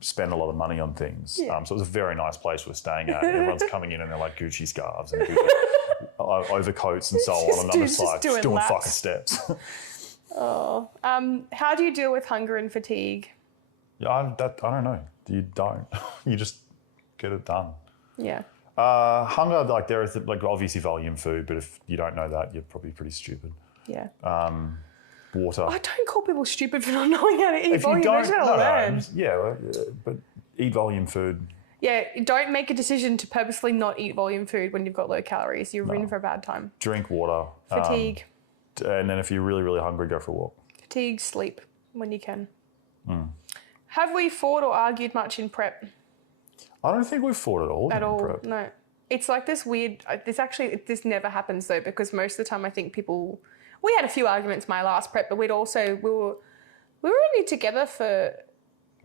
spend a lot of money on things. Yeah. So it was a very nice place we're staying at. Everyone's coming in they're like Gucci scarves and Gucci overcoats and so on. And I'm just like, doing fucking steps. Oh. How do you deal with hunger and fatigue? Yeah, I don't know. you don't. You just get it done. Yeah. Hunger, like there is like obviously volume food, but if you don't know that, you're probably pretty stupid. Yeah. Water. I don't call people stupid for not knowing how to eat If volume. you don't, They're just gonna learn. but eat volume food. Yeah, don't make a decision to purposely not eat volume food when you've got low calories. You're in for a bad time. Drink water. Fatigue. And then if you're really, really hungry, go for a walk. Fatigue, sleep when you can. Have we fought or argued much in prep? I don't think we've fought at all in prep. No. It's like this weird, this never happens though, because most of the time I think people, we had a few arguments my last prep, but we were only together for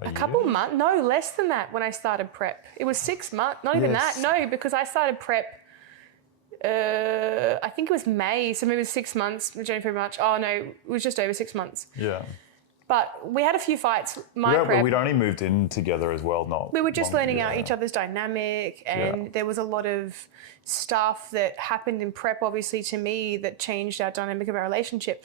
a couple months, no, less than that when I started prep. It was 6 months, not even that, no, because I started prep, I think it was May, so maybe it was 6 months, January, February, March. Oh no, it was just over 6 months. Yeah. But we had a few fights, prep. We'd only moved in together as well, not we were just learning out each other's dynamic, and there was a lot of stuff that happened in prep, obviously, to me, that changed our dynamic of our relationship.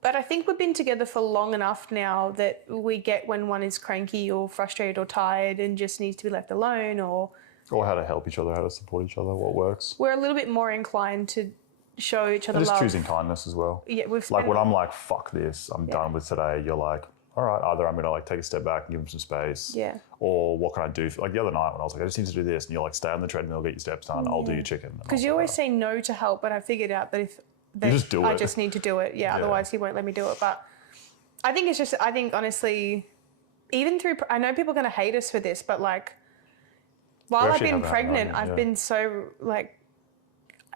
But I think we've been together for long enough now that we get when one is cranky or frustrated or tired and just needs to be left alone, or how to help each other, how to support each other, what works. We're a little bit more inclined to show each other just love. Choosing kindness as well. Yeah, like when I'm like, fuck this, I'm done with today, you're like, all right, either I'm going to like take a step back and give them some space. Yeah. Or what can I do? Like the other night when I was like, I just need to do this. And you're like, stay on the treadmill, get your steps done. I'll do your chicken. Because you always say no to help, but I figured out that you just do it. I just need to do it. Yeah, otherwise he won't let me do it. But I think honestly, even through, I know people are going to hate us for this, but like, while I've been pregnant, I've been so like,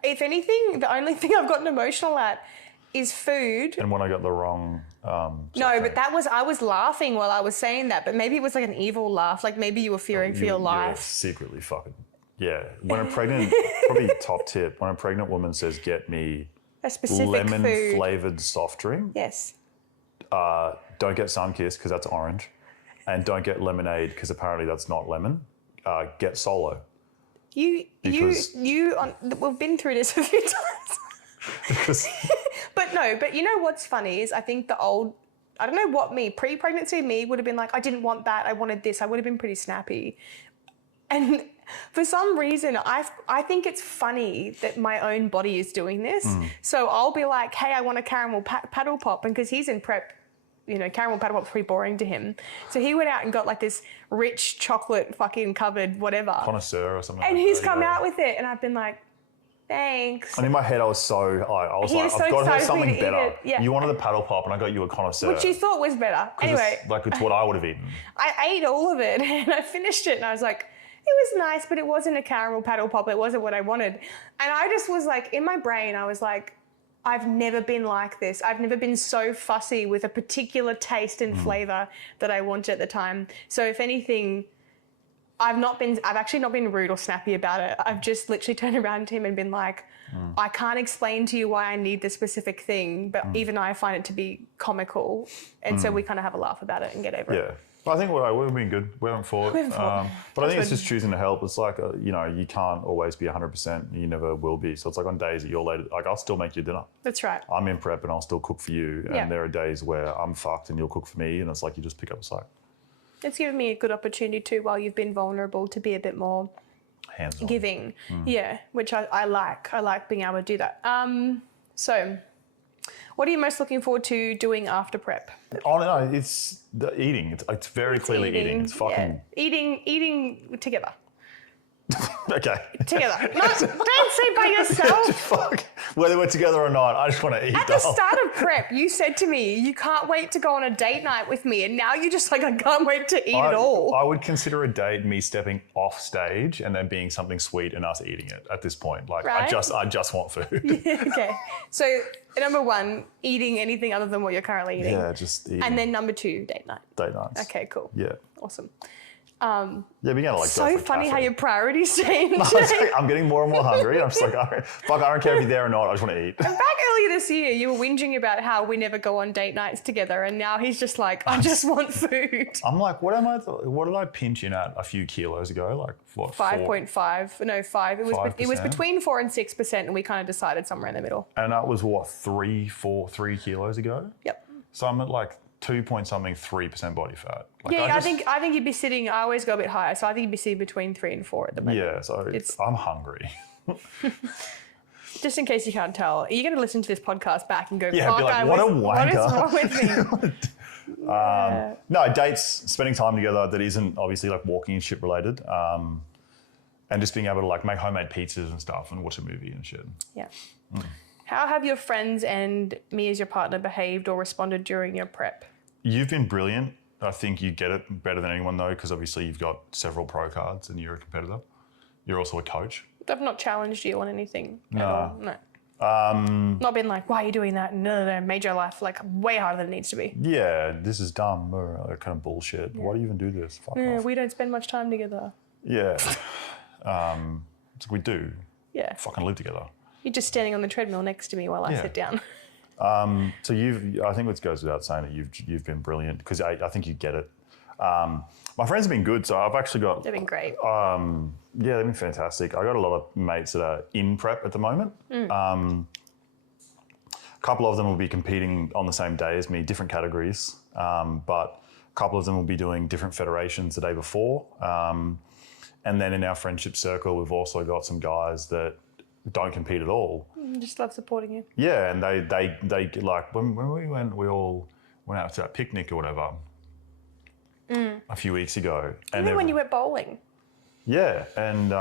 if anything, the only thing I've gotten emotional at is food. And when I got the wrong... no, but I was laughing while I was saying that, but maybe it was like an evil laugh. Like maybe you were fearing for your life. Secretly fucking... Yeah. When a pregnant... probably top tip. When a pregnant woman says, get me a specific lemon-flavoured soft drink. Yes. Don't get Sunkist because that's orange. And don't get lemonade because apparently that's not lemon. Get Solo. We've been through this a few times. But you know what's funny is I think I don't know what pre-pregnancy me would have been like, I didn't want that, I wanted this, I would have been pretty snappy. And for some reason, I think it's funny that my own body is doing this. So I'll be like, hey, I want a caramel paddle pop. And because he's in prep, caramel paddle pop's pretty boring to him. So he went out and got like this rich chocolate fucking covered whatever. Connoisseur or something. And he's come out with it. And I've been like, thanks. And in my head, I was I've got her something better. Yeah. You wanted a paddle pop and I got you a connoisseur. Which you thought was better. Anyway. It's what I would have eaten. I ate all of it and I finished it and I was like, it was nice, but it wasn't a caramel paddle pop. It wasn't what I wanted. And I just was like, in my brain, I was like, I've never been like this. I've never been so fussy with a particular taste and flavour that I wanted at the time. So if anything, I've actually not been rude or snappy about it. I've just literally turned around to him and been like, I can't explain to you why I need this specific thing, but even I find it to be comical. And so we kind of have a laugh about it and get over it. Yeah. I think we've been good. We haven't fought. But I think it's just choosing to help. It's like, you can't always be 100%. You never will be. So it's like on days that you're late, like I'll still make you dinner. That's right. I'm in prep and I'll still cook for you. And there are days where I'm fucked and you'll cook for me. And it's like you just pick up the slack. It's given me a good opportunity too, while you've been vulnerable, to be a bit more hands-on. Giving. Yeah, which I like. I like being able to do that. So what are you most looking forward to doing after prep? Oh no, it's the eating. It's very clearly eating. It's fucking eating together. Okay. Together. Don't say by yourself. Fuck. Whether we're together or not, I just want to eat. At the start of prep, you said to me, you can't wait to go on a date night with me. And now you're just like, I can't wait to eat it all. I would consider a date me stepping off stage and then being something sweet and us eating it at this point. Like, right? I just want food. Okay. So number one, eating anything other than what you're currently eating. Yeah, just eating. And then number two, date night. Date nights. Okay, cool. Yeah. Awesome. We're gonna like so funny how your priorities change. I'm getting more and more hungry. I'm just like, I don't care if you're there or not. I just want to eat. And back earlier this year, you were whinging about how we never go on date nights together, and now he's just like, I just want food. I'm like, what did I pinch in at a few kilos ago? Like what? 5.5? No, 5. It was between 4 and 6%, and we kind of decided somewhere in the middle. And that was what, 3 kilos ago? Yep. So I'm at like 2-point-something, 3% body fat. Like I think you'd be sitting. I always go a bit higher, so I think you'd be sitting between 3 and 4 at the moment. Yeah, so I'm hungry. Just in case you can't tell, you're going to listen to this podcast back and go, Yeah, be like, what a wanker. What is wrong with me? No, dates, spending time together that isn't obviously like walking and shit related. And just being able to like make homemade pizzas and stuff and watch a movie and shit. Yeah. How have your friends and me as your partner behaved or responded during your prep? You've been brilliant. I think you get it better than anyone though, because obviously you've got several pro cards and you're a competitor. You're also a coach. I've not challenged you on anything at No. all. No. Not been like, why are you doing that? No, made your life like way harder than it needs to be. Yeah, this is dumb. That kind of bullshit. Yeah. Why do you even do this? Fuck off. We don't spend much time together. Yeah. So we do. Yeah. Fucking live together. You're just standing on the treadmill next to me while I sit down. So I think it goes without saying that you've been brilliant because I think you get it. My friends have been good, so I've actually got... They've been great. Yeah, they've been fantastic. I got a lot of mates that are in prep at the moment. A couple of them will be competing on the same day as me, different categories, but a couple of them will be doing different federations the day before. And then in our friendship circle, we've also got some guys that don't compete at all. Just love supporting you. Yeah, and they like when we all went out to that picnic or whatever a few weeks ago. And even when you went bowling. Yeah, and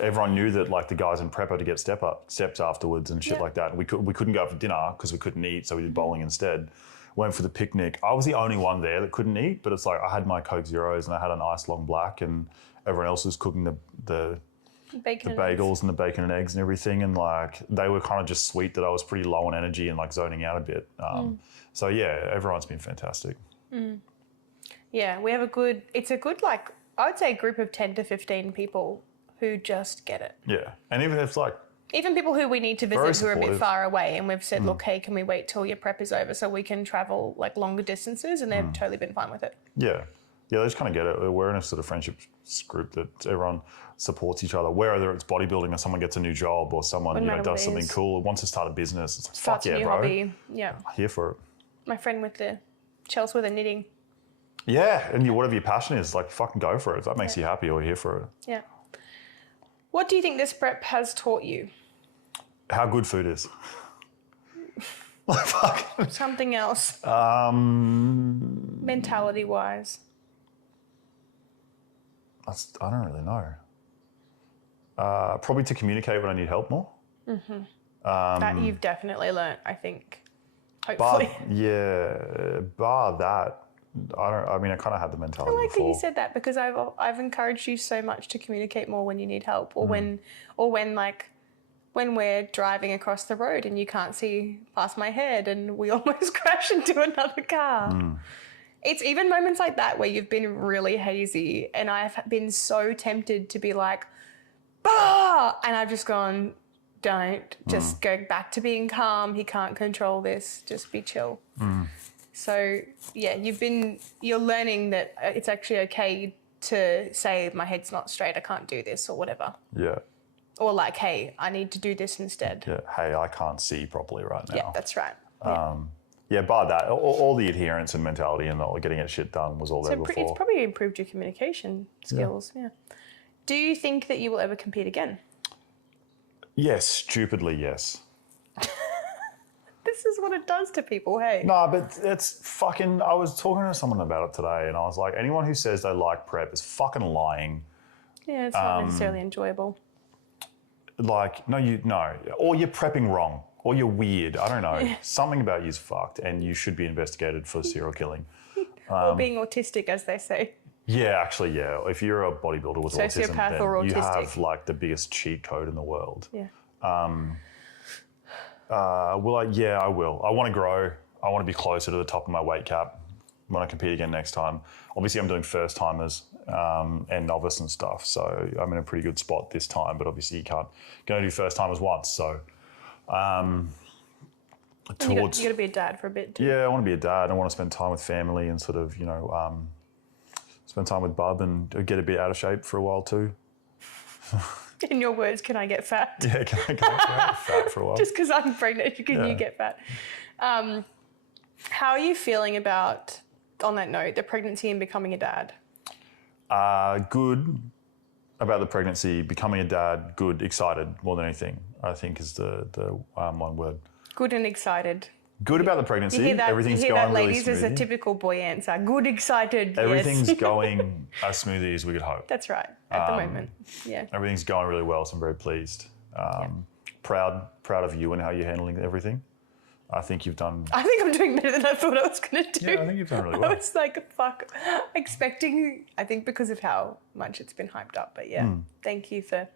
everyone knew that like the guys in prep had to get steps afterwards and shit like that. We couldn't go out for dinner because we couldn't eat, so we did bowling instead. Went for the picnic. I was the only one there that couldn't eat, but it's like I had my Coke Zeros and I had an ice long black, and everyone else was cooking the bagels and the bacon and eggs and everything, and like they were kind of just sweet that I was pretty low on energy and like zoning out a bit. So yeah, everyone's been fantastic. Yeah, we have it's a good like, I would say group of 10 to 15 people who just get it. Yeah, and even if it's like... Even people who we need to visit who are a bit far away, and we've said, look, hey, can we wait till your prep is over so we can travel like longer distances, and they've totally been fine with it. Yeah. Yeah, they just kind of get it. We're in a sort of friendship group that everyone supports each other, whether it's bodybuilding or someone gets a new job or someone does something cool, wants to start a business. It's like, Starts fuck a new bro. hobby. Yeah. I'm here for it. My friend with the Chelsea with the knitting. Yeah, and whatever your passion is, like fucking go for it. If that makes you happy, or you're here for it. Yeah. What do you think this prep has taught you? How good food is. Like, fuck. Something else. Mentality-wise. I don't really know. Probably to communicate when I need help more. That you've definitely learnt, I think. Hopefully. Bar that, I kind of had the mentality I like before. that you said that, because I've encouraged you so much to communicate more when you need help, or when we're driving across the road and you can't see past my head and we almost crash into another car. It's even moments like that where you've been really hazy, and I've been so tempted to be like, bah! And I've just gone, don't. Just go back to being calm. He can't control this. Just be chill. So, yeah, you're learning that it's actually okay to say, my head's not straight, I can't do this, or whatever. Yeah. Or like, hey, I need to do this instead. Yeah. Hey, I can't see properly right now. Yeah, that's right. Bar that, all the adherence and mentality and getting it shit done was all there before. It's probably improved your communication skills. Yeah. Do you think that you will ever compete again? Yes, stupidly, yes. This is what it does to people, hey? No, but it's fucking... I was talking to someone about it today, and I was like, anyone who says they like prep is fucking lying. Yeah, it's not necessarily enjoyable. Like, no, or you're prepping wrong, or you're weird. I don't know. Yeah. Something about you's fucked, and you should be investigated for serial killing. Or being autistic, as they say. Yeah, actually, yeah. If you're a bodybuilder with autism, then or you autistic. have like the biggest cheat code in the world. Yeah. I will. I want to grow. I want to be closer to the top of my weight cap when I compete again next time. Obviously, I'm doing first timers and novice and stuff, so I'm in a pretty good spot this time. But obviously, you can't go and do first timers once. So, you got to be a dad for a bit too. Yeah, I want to be a dad. I want to spend time with family and sort of, spend time with Bub and get a bit out of shape for a while too. In your words, can I get fat? Yeah, can I get fat for a while? Just because I'm pregnant, can you get fat? How are you feeling about, on that note, the pregnancy and becoming a dad? Good about the pregnancy, becoming a dad, good, excited more than anything, I think is the one word. Good and excited. Good about the pregnancy. You hear that, Everything's you hear going that, really ladies? smoothly. It's a typical boy answer. Good, excited, Everything's yes. going as smoothly as we could hope. That's right, at the moment. Yeah. Everything's going really well, so I'm very pleased. Proud of you and how you're handling everything. I think you've done... I think I'm doing better than I thought I was going to do. Yeah, I think you've done really well. I was like, fuck, expecting, I think because of how much it's been hyped up. But yeah, thank you for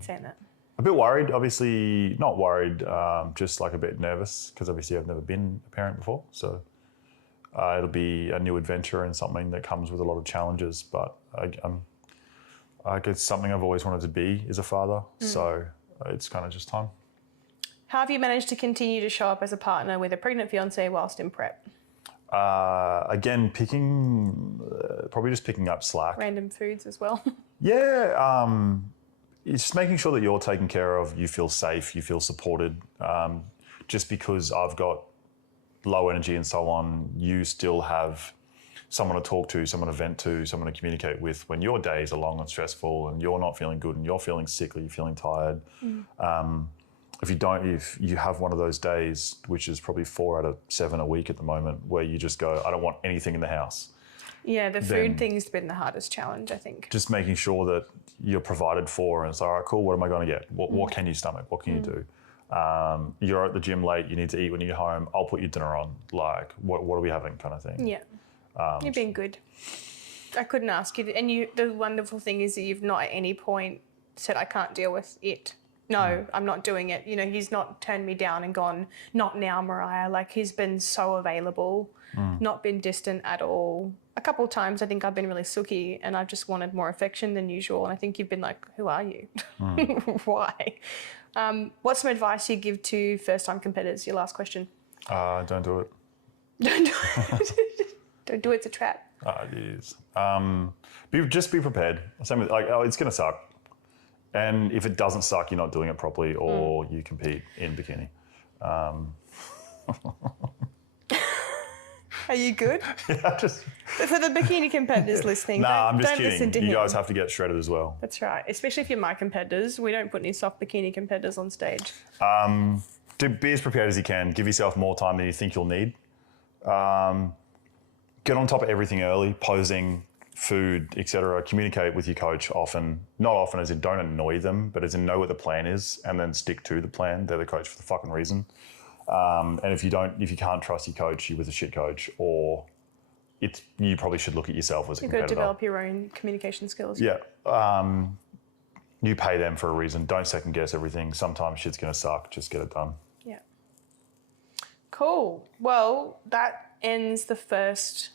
saying that. A bit worried, obviously, not worried, just like a bit nervous because obviously I've never been a parent before. So it'll be a new adventure and something that comes with a lot of challenges. But I guess something I've always wanted to be is a father. So it's kind of just time. How have you managed to continue to show up as a partner with a pregnant fiance whilst in prep? Again, probably just picking up slack. Random foods as well. Yeah, it's just making sure that you're taken care of, you feel safe, you feel supported. Just because I've got low energy and so on, you still have someone to talk to, someone to vent to, someone to communicate with when your days are long and stressful and you're not feeling good and you're feeling sick or you're feeling tired. If you have one of those days, which is probably 4 out of 7 a week at the moment, where you just go, I don't want anything in the house. Yeah, the food thing's been the hardest challenge, I think. Just making sure that you're provided for and it's all right, cool, what am I going to get? What can you stomach? What can you do? You're at the gym late, you need to eat when you get home, I'll put your dinner on. Like, what are we having kind of thing? Yeah, you've been good. I couldn't ask you. And the wonderful thing is that you've not at any point said, I can't deal with it. No, I'm not doing it. You know, he's not turned me down and gone, not now, Mariah. Like, he's been so available, not been distant at all. A couple of times I think I've been really sooky and I've just wanted more affection than usual. And I think you've been like, who are you? Why? What's some advice you give to first-time competitors? Your last question. Don't do it. Don't do it. Don't do it. It's a trap. It is. Just be prepared. Same with, it's going to suck. And if it doesn't suck, you're not doing it properly or you compete in bikini. Are you good? Yeah, just... For the bikini competitors listening, I'm just don't kidding. listen to him. You guys have to get shredded as well. That's right. Especially if you're my competitors. We don't put any soft bikini competitors on stage. Be as prepared as you can. Give yourself more time than you think you'll need. Get on top of everything early, posing, food, etc. Communicate with your coach often. Not often as in don't annoy them, but as in know what the plan is and then stick to the plan. They're the coach for the fucking reason. And if you can't trust your coach, you're with a shit coach, or you probably should look at yourself as a competitor. You've got to develop your own communication skills. Yeah. You pay them for a reason. Don't second guess everything. Sometimes shit's going to suck. Just get it done. Yeah. Cool. Well, that ends the first